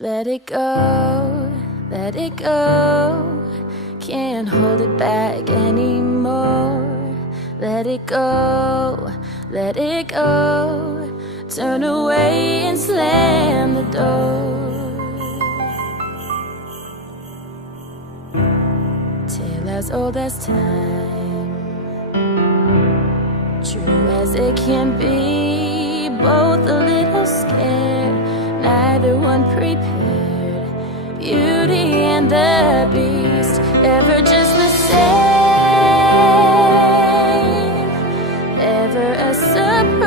Let it go, let it go. Can't hold it back anymore. Let it go, let it go. Turn away and slam the door. Tale as old as time, true as it can be. Both a little scared, neither one prepared. Beauty and the Beast, ever just the same, ever a surprise,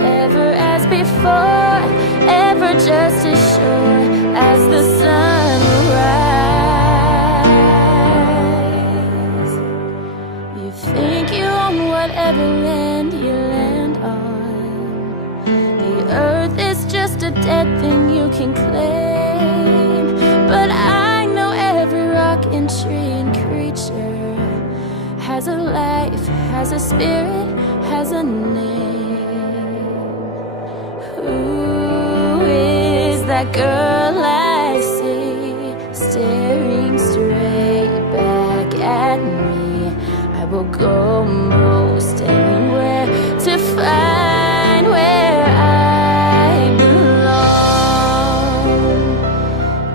ever as before, ever just as sure as the sunrise. You think you own whatever land you land on. The earth is just a dead thing you can claim, but I know every rock and tree and creature has a life, has a spirit, has a name. Who is that girl I see staring straight back at me? I will go most anywhere to find where I belong.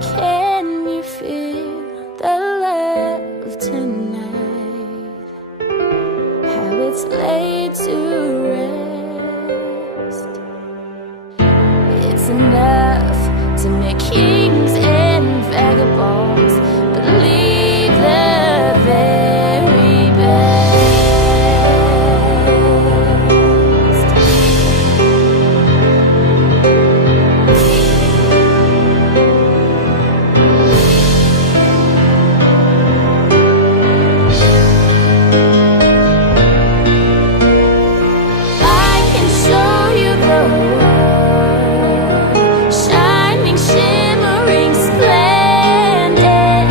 Can you feel the love tonight? How it's laid to rest. It's enough to make kings and vagabonds believe the very best. I can show you the world, shining, shimmering, splendid.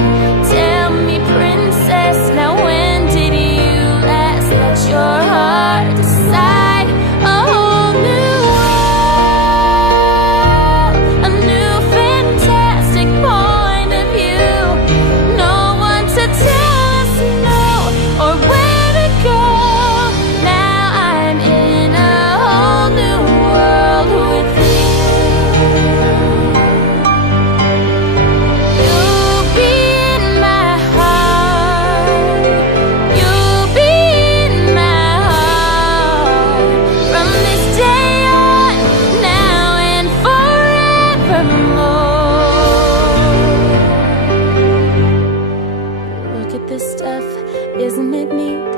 Tell me, princess, now when did you last let your heart decide? A whole new world, a new fantastic point of view. No one to tell us no or where to go. Now I'm in a whole new world with you. You'll be in my heart. You'll be in my heart from this day on, now and forevermore. Look at this stuff, isn't it neat?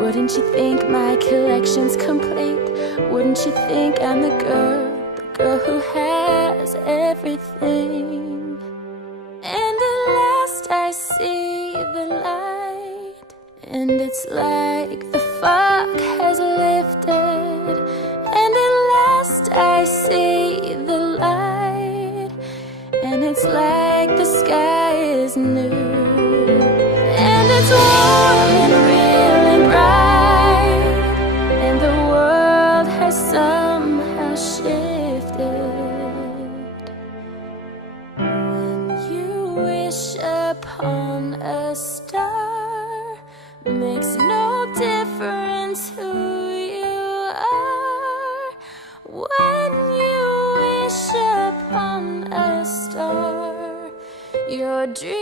Wouldn't you think my collection's complete? Wouldn't you think I'm the girl who has everything? And at last I see the light, and it's like the fog has lifted. And at last I see the light, and it's like the sky is new. And it's warm and real and bright, and the world has somehow shifted. When you wish upon a star, makes no difference who you are. When you wish upon a star, your dreams